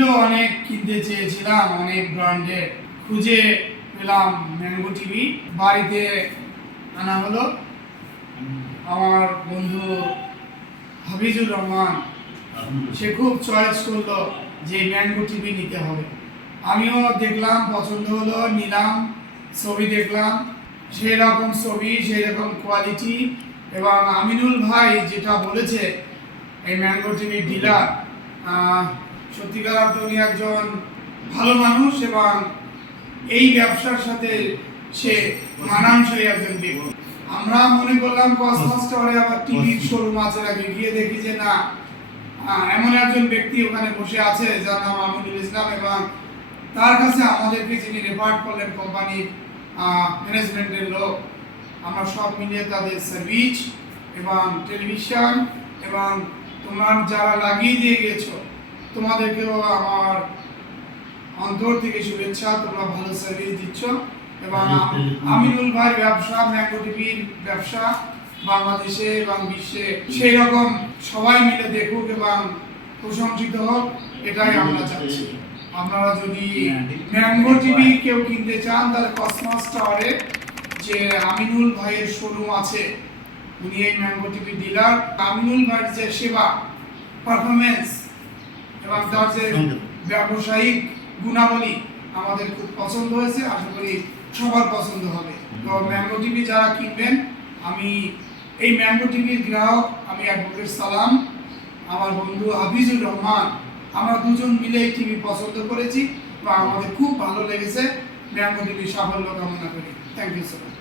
তো অনেক কিনতে চেয়েছিলাম, অনেক ব্র্যান্ডের খুঁজে পেলাম ম্যাঙ্গো টিভি, বাড়িতে আনা হলো। আমার বন্ধু হাফিজুর রহমান সে খুব চয়েস করলো যে ম্যাঙ্গো টিভি নিতে হবে। আমিও দেখলাম, পছন্দ হলো, নিলাম, ছবি দেখলাম, সেই রকম ছবি, সেই রকম কোয়ালিটি। এবং আমিনুল ভাই যেটা বলেছে, এই ম্যাঙ্গো টিভির ডিলার, সত্যিকার অর্থে উনি একজন ভালো মানুষ এবং এই ব্যবসার সাথে সে মানানসই একজন ব্যক্তি। আমরা মনে করলাম কসমস টাওয়ারে আবার টিভির শোরুম আছে নাকি, গিয়ে দেখি যে না, এমন একজন ব্যক্তি ওখানে বসে আছে যার নাম আমিনুল ইসলাম, এবং তার কাছে আমাদেরকে যিনি রেফার করলেন কোম্পানির ম্যানেজমেন্টের লোক। আমরা সব মিলিয়ে তাদের সার্ভিস এবং টেলিভিশন এবং তোমরা যারা লাগিয়ে দিয়ে গেছো তোমাদেরকেও আমার অন্তর থেকে শুভেচ্ছা। তোমরা ভালো সার্ভিস দিচ্ছ এবং আমিনুল ভাইয়ের ব্যবসা, ম্যাঙ্গো টিভির ব্যবসা বাংলাদেশে এবং বিশ্বে সেই রকম সবাই মিলে দেখুক এবং প্রশংসিত হোক, এটাই আমরা চাচ্ছি। আপনারা যদি ম্যাঙ্গো টিভি কেউ কিনতে চান তাহলে কসমস টাওয়ারে যে আমিনুল ভাইয়ের শোরুম আছে, উনি এই ম্যাঙ্গো টিভি ডিলার। আমিনুল ভাইয়ের যে সেবা, পারফরমেন্স এবং তার যে ব্যবসায়িক গুণাবলী আমাদের খুব পছন্দ হয়েছে, আশা করি সবার পছন্দ হবে। তো ম্যাঙ্গো টিভি যারা কিনবেন, আমি এই ম্যাঙ্গো টিভির গ্রাহক, আমি অ্যাডভোকেট সালাম, আমার বন্ধু হাফিজুর রহমান, আমরা দুজন মিলে এই টিভি পছন্দ করেছি বা আমাদের খুব ভালো লেগেছে। ম্যাঙ্গো টিভি সাফল্য কামনা করি। Thank you sir.